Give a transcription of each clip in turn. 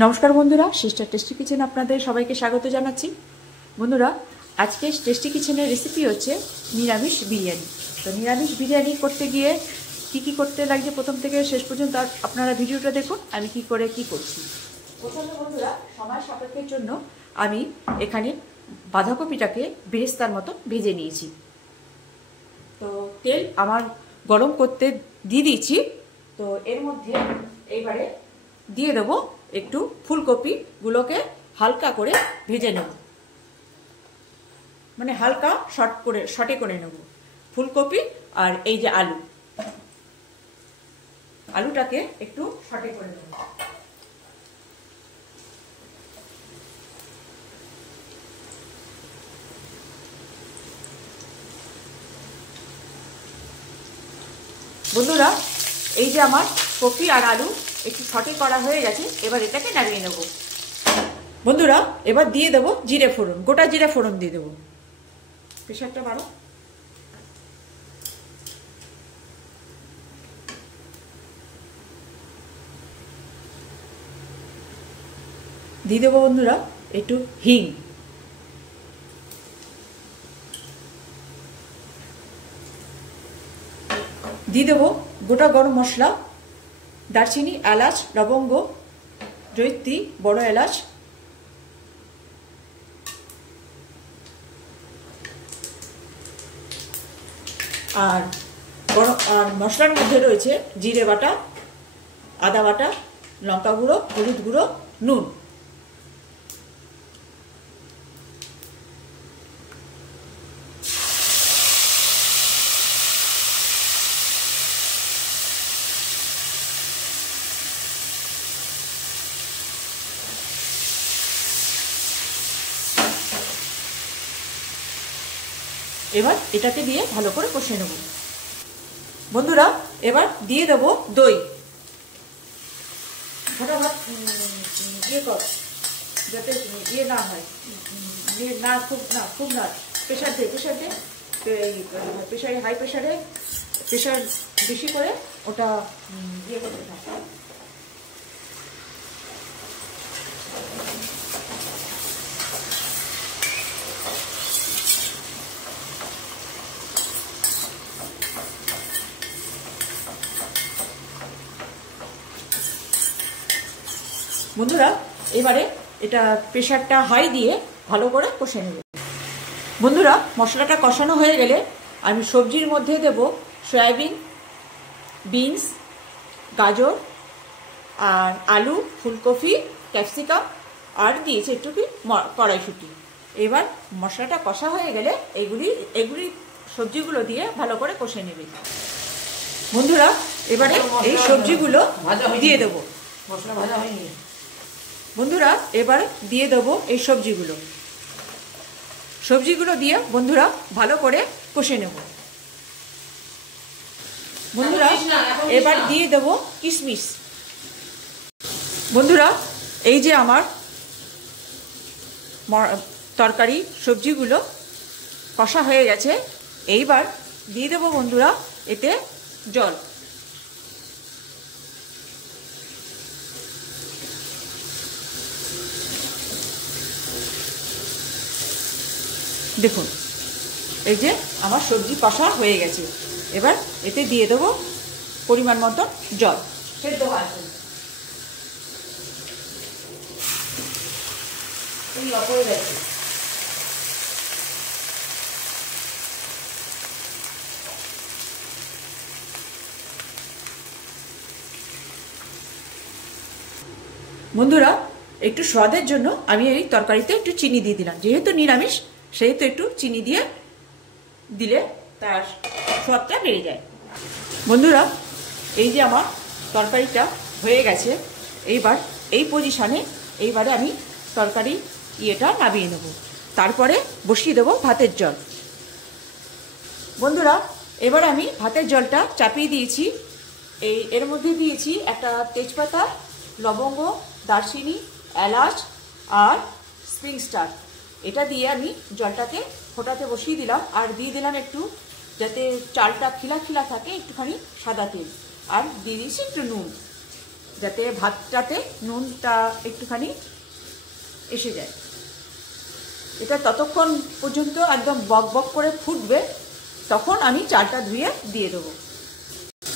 নমস্কার বন্ধুরা, sister tasty kitchen আপনাদের সবাইকে স্বাগত জানাচ্ছি। বন্ধুরা, আজকে টেস্টি কিচেনের রেসিপি হচ্ছে নিরামিষ বিরিয়ানি। তো নিরামিষ বিরিয়ানি করতে গিয়ে কি করতে লাগছে প্রথম থেকে শেষ পর্যন্ত আপনারা ভিডিওটা দেখুন আমি কি করছি। প্রথমে বন্ধুরা, সময় সাপেক্ষের জন্য আমি এখানে বাঁধাকপিটাকে বেরেস্তার মতো ভেজে নিয়েছি। তো তেল আমার গরম করতে দিয়ে দিয়েছি। তো এর মধ্যে এইবারে দিয়ে দেবো একটু ফুলকপিগুলোকে হালকা করে ভেজে নেব, মানে হালকা শর্টে করে নেব ফুলকপি। আর এই যে আলুটাকে একটু শর্টে করে নেব। বন্ধুরা, এই যে আমার কপি আর আলু একটু শর্টে করা হয়ে গেছে, এবার এটাকে নামিয়ে নেব। বন্ধুরা, এবার দিয়ে দেবো জিরে ফোড়ন, গোটা জিরে ফোড়ন দিয়ে দেবো। প্রেশারটা বাড়ো। দিয়ে দেবো বন্ধুরা একটু হিং, দিয়ে দেবো গোটা গরম মশলা, দারচিনি, এলাচ, লবঙ্গ, জয়িত্রী, বড় এলাচ, আর মশলার মধ্যে রয়েছে জিরে বাটা, আদা বাটা, লঙ্কা গুঁড়ো, হলুদ গুঁড়ো, নুন। এবার এটাকে দিয়ে ভালো করে কষে নেব। বন্ধুরা, এবার দিয়ে দেবো দই। ফটাফট কর, যাতে না হয়, খুব না। প্রেশার দে, হাই প্রেশার বেশি করে ওটা করতে থাকে। বন্ধুরা, এবারে এটা প্রেশারটা হাই দিয়ে ভালো করে কষে নেব। বন্ধুরা, মশলাটা কষানো হয়ে গেলে আমি সবজির মধ্যে দেব সয়াবিন, বিনস, গাজর আর আলু, ফুলকপি, ক্যাপসিকাম, আর দিয়েছি একটু কড়াইশুঁটি। এবার মশলাটা কষা হয়ে গেলে এগুলি সবজিগুলো দিয়ে ভালো করে কষে নেবে। বন্ধুরা, এবারে এই সবজিগুলো দিয়ে দেবো। মশলা ভাজা হয়নি। বন্ধুরা, এবার দিয়ে দেবো এই সবজিগুলো দিয়ে বন্ধুরা ভালো করে কষে নেব। বন্ধুরা, এবার দিয়ে দেবো কিশমিশ। বন্ধুরা, এই যে আমার তরকারি সবজিগুলো কষা হয়ে গেছে, এইবার দিয়ে দেবো বন্ধুরা এতে জল। দেখুন, এই যে আমার সবজি কষা হয়ে গেছে, এবার এতে দিয়ে দেবো পরিমাণ মতো জল। সেদ্ধ আছে বন্ধুরা, একটু স্বাদের জন্য আমি এই তরকারিতে একটু চিনি দিয়ে দিলাম। যেহেতু নিরামিষ, সেহেতু একটু চিনি দিলে তার স্বাদটা বেড়ে যায়। বন্ধুরা, এই যে আমার তরকারিটা হয়ে গেছে, এইবার এই পজিশানে এইবারে আমি তরকারি নামিয়ে নেব। তারপরে বসিয়ে দেবো ভাতের জল। বন্ধুরা, এবার আমি ভাতের জলটা চাপিয়ে দিয়েছি। এর মধ্যে দিয়েছি একটা তেজপাতা, লবঙ্গ, দারচিনি, এলাচ আর স্প্রিং স্টার। এটা দিয়ে আমি জলটাকে ফোটাতে বসিয়ে দিলাম। আর দিয়ে দিলাম একটু, যাতে চালটা খিলা থাকে, একটুখানি সাদা তেল, আর দিয়ে দিয়েছি একটু নুন। যাতে ভাতটাতে নুনটা একটুখানি এসে যায়। এটা ততক্ষণ পর্যন্ত একদম বক বক করে ফুটবে, তখন আমি চালটা ধুয়ে দিয়ে দেবো।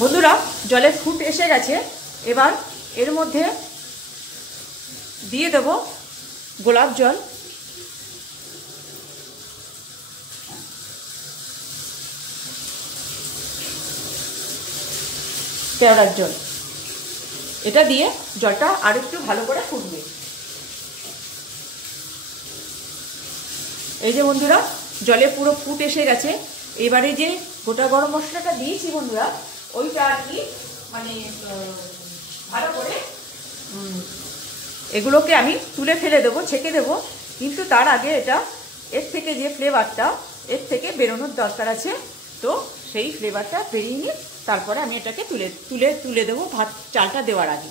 বন্ধুরা, জলের ফুট এসে গেছে। এবার এর মধ্যে দিয়ে দেব গোলাপ জল, কেওড়ার জল। এটা দিয়ে জলটা আর একটু ভালো করে ফুটবে। এই যে বন্ধুরা, জলে পুরো ফুট এসে গেছে। এবারে যে গোটা গরম মশলাটা দিয়েছি বন্ধুরা, ওইটা আর কি মানে ভালো করে এগুলোকে আমি তুলে ফেলে দেবো, ছেঁকে দেবো। কিন্তু তার আগে এটা এর থেকে যে ফ্লেভারটা এর থেকে বেরোনোর দরকার আছে, তো সেই ফ্লেভারটা বেরিয়ে নিয়ে তারপরে আমি এটাকে তুলে দেবো ভাত চালটা দেওয়ার আগে।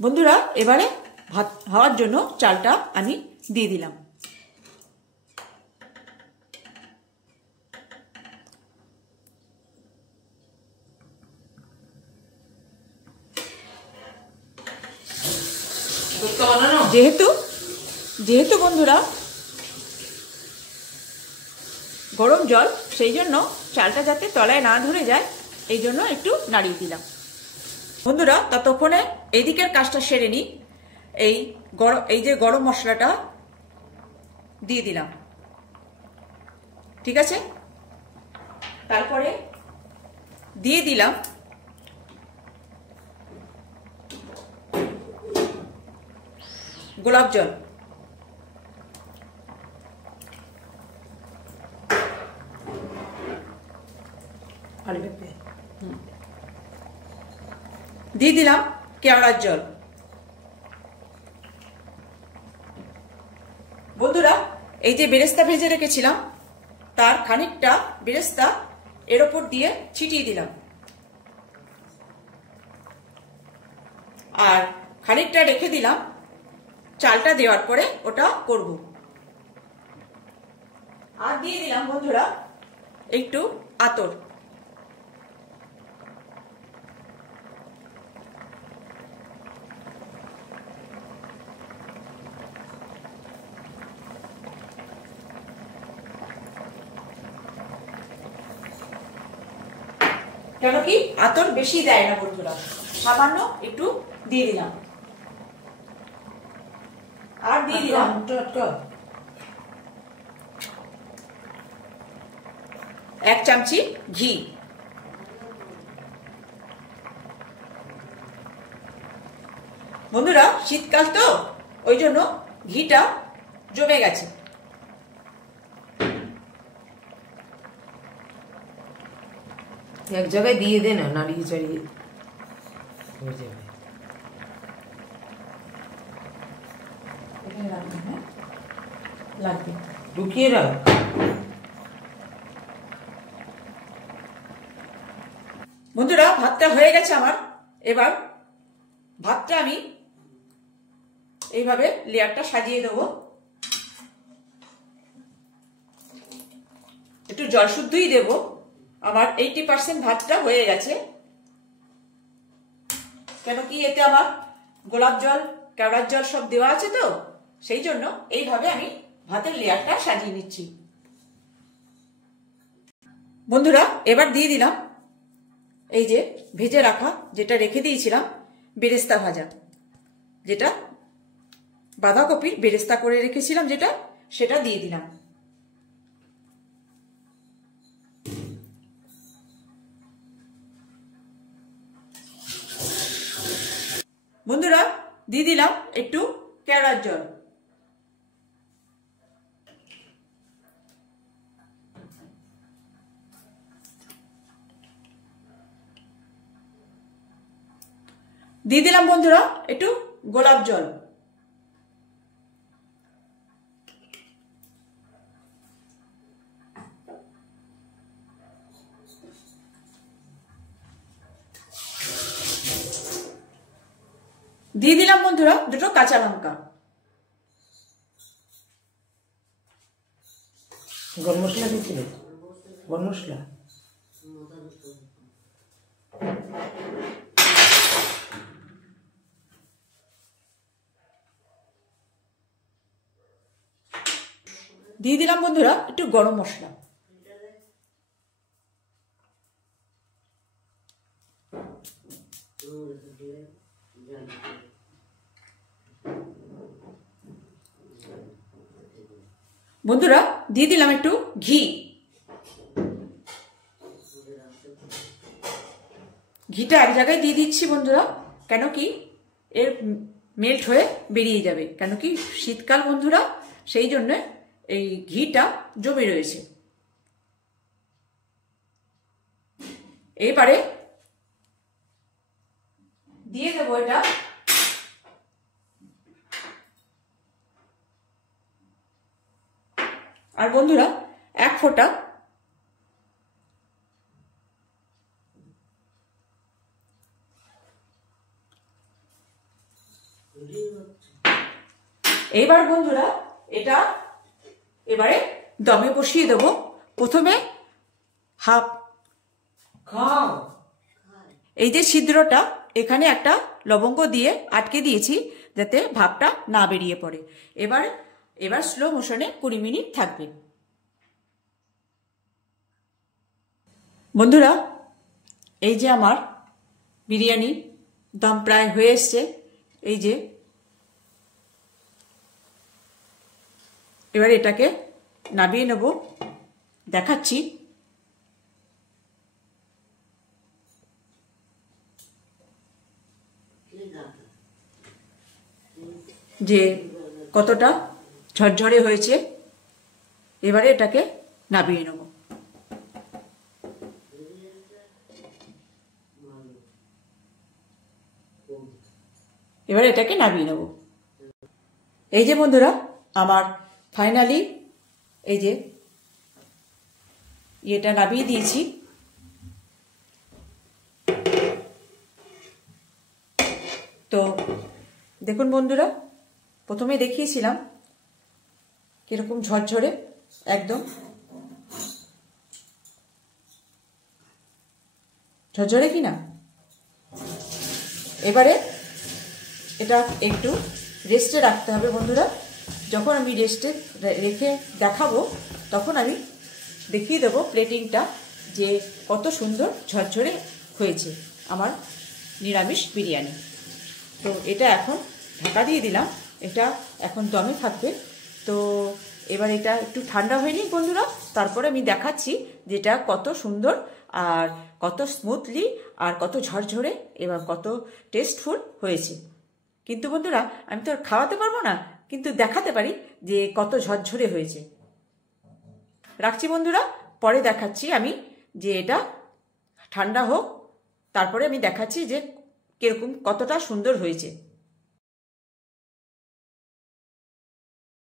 বন্ধুরা, এবারে ভাত হওয়ার জন্য চালটা আমি দিয়ে দিলাম। যেহেতু বন্ধুরা গরম জল, সেই জন্য চালটা যাতে তলায় না ধরে যায়, এই জন্য একটু নাড়িয়ে দিলাম। বন্ধুরা, ততক্ষণে এদিকের কাজটা সেরে নিই। এই যে গরম মশলাটা দিয়ে দিলাম, ঠিক আছে। তারপরে দিয়ে দিলাম গোলাপ জল। দিয়ে দিলাম কেওড়ার জল। বন্ধুরা, এই যে বেরেস্তা ভেজে রেখেছিলাম, তার খানিকটা বেরেস্তা এর ওপর দিয়ে ছিটিয়ে দিলাম, আর খানিকটা রেখে দিলাম চালটা দেওয়ার পরে ওটা করব। আর দিয়ে দিলাম বন্ধুরা একটু আতর। কেন কি আতর বেশি দেয় না বন্ধুরা, সামান্য একটু দিয়ে দিলাম। আর দিয়ে দিলাম 1 চামচি ঘি। বন্ধুরা, শীতকাল তো, ওই জন্য ঘিটা জমে গেছে। এক জায়গায় দিয়ে দে না, নাড়িয়ে চাড়িয়ে হয়ে যাবে। লাগবে, ঢুকিয়ে রাখ। বন্ধুরা, ভাতটা হয়ে গেছে আমার। এবার ভাতটা আমি এইভাবে লেয়ারটা সাজিয়ে দেবো। একটু জল শুদ্ধই দেব। আমার 80% ভাতটা হয়ে গেছে। কেন কি এতে আমার গোলাপ জল, কেওড়ার জল সব দেওয়া আছে, তো সেই জন্য এইভাবে আমি ভাতের লেয়ারটা সাজিয়ে নিচ্ছি। বন্ধুরা, এবার দিয়ে দিলাম এই যে ভেজে রাখা, যেটা রেখে দিয়েছিলাম বেরেস্তা ভাজা, যেটা বাঁধাকপির বেরেস্তা করে রেখেছিলাম, যেটা সেটা দিয়ে দিলাম। বন্ধুরা, দিয়ে দিলাম একটু কেওড়ার জল। দিয়ে দিলাম বন্ধুরা একটু গোলাপ জল। দিয়ে দিলাম বন্ধুরা 2টো কাঁচা লঙ্কা। গরম মশলা দিয়েছিলে? গরম মশলা দিয়ে দিলাম বন্ধুরা একটু গরম মশলা। বন্ধুরা দিয়ে দিলাম একটু ঘি। ঘিটা এক জায়গায় দিয়ে দিচ্ছি বন্ধুরা, কেন কি এর মেল্ট হয়ে বেরিয়ে যাবে, কেন কি শীতকাল বন্ধুরা, সেই জন্য এই ঘিটা জমে রয়েছে। এবারে দিয়ে দেবো এটা আর বন্ধুরা এক ফোঁটা এইবার বন্ধুরা এটা এবারে দমে বসিয়ে দেবো। প্রথমে হাফ এই যে ছিদ্রটা এখানে একটা লবঙ্গ দিয়ে আটকে দিয়েছি যাতে ভাপটা না বেরিয়ে পড়ে। এবার স্লো মোশনে 20 মিনিট থাকবে। বন্ধুরা এই যে আমার বিরিয়ানি দম প্রায় হয়ে এসছে। এই যে এবার এটাকে নামিয়ে নেব, দেখাচ্ছি। যে কতটা ঝরঝরে হয়েছে। এবারে এটাকে নামিয়ে নেব। এবারে এটাকে নামিয়ে নেব। এই যে বন্ধুরা আমার ফাইনালি এই যে এটা নামিয়ে দিয়েছি। তো দেখুন বন্ধুরা, প্রথমে দেখিয়েছিলাম কিরকম ঝরঝরে, একদম ঝরঝরে কিনা। এবারে এটা একটু রেস্টে রাখতে হবে বন্ধুরা। যখন আমি রেস্টে রেখে দেখাবো তখন আমি দেখিয়ে দেবো প্লেটিংটা যে কত সুন্দর ঝরঝরে হয়েছে আমার নিরামিষ বিরিয়ানি। তো এটা এখন ঢাকা দিয়ে দিলাম, এটা এখন দমে থাকবে। তো এবার এটা একটু ঠান্ডা হয়নি বন্ধুরা, তারপরে আমি দেখাচ্ছি যেটা কত সুন্দর আর কত স্মুথলি আর কত ঝরঝরে এবং কত টেস্টফুল হয়েছে। কিন্তু বন্ধুরা আমি তো খাওয়াতে পারবো না, কিন্তু দেখাতে পারি যে কত ঝরঝরে হয়েছে। রাখছি বন্ধুরা, পরে দেখাচ্ছি আমি যে এটা ঠান্ডা হোক, তারপরে আমি দেখাচ্ছি যে কিরকম কতটা সুন্দর হয়েছে।